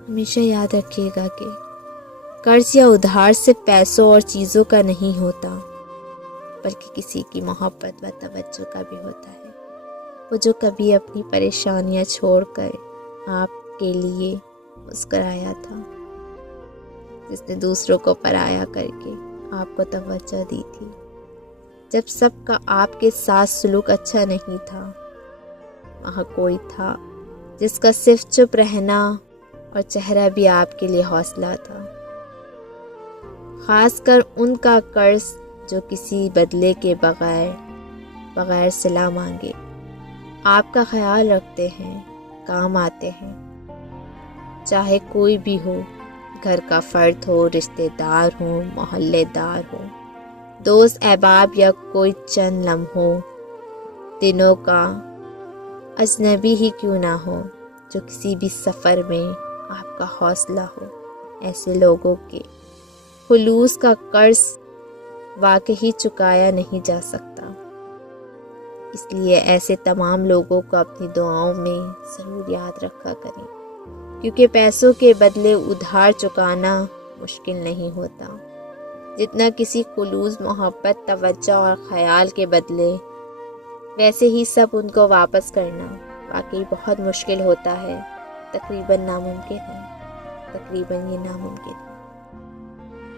ہمیشہ یاد رکھیے گا کہ قرض یا ادھار صرف پیسوں اور چیزوں کا نہیں ہوتا، بلکہ کسی کی محبت و توجہ کا بھی ہوتا ہے، وہ جو کبھی اپنی پریشانیاں چھوڑ کر آپ کے لیے مسکرایا تھا، جس نے دوسروں کو پرایا کر کے آپ کو توجہ دی تھی، جب سب کا آپ کے ساتھ سلوک اچھا نہیں تھا، وہاں کوئی تھا جس کا صرف چپ رہنا اور چہرہ بھی آپ کے لیے حوصلہ تھا۔ خاص کر ان کا قرض جو کسی بدلے کے بغیر صلہ مانگے آپ کا خیال رکھتے ہیں، کام آتے ہیں، چاہے کوئی بھی ہو، گھر کا فرد ہو، رشتہ دار ہو، محلے دار ہو، دوست احباب یا کوئی چند لمحوں دنوں کا اجنبی ہی کیوں نہ ہو، جو کسی بھی سفر میں آپ کا حوصلہ ہو۔ ایسے لوگوں کے خلوص کا قرض واقعی چکایا نہیں جا سکتا، اس لیے ایسے تمام لوگوں کو اپنی دعاؤں میں ضرور یاد رکھا کریں، کیونکہ پیسوں کے بدلے ادھار چکانا مشکل نہیں ہوتا، جتنا کسی خلوص، محبت، توجہ اور خیال کے بدلے، ویسے ہی سب ان کو واپس کرنا واقعی بہت مشکل ہوتا ہے، تقریباً یہ ناممکن ہے۔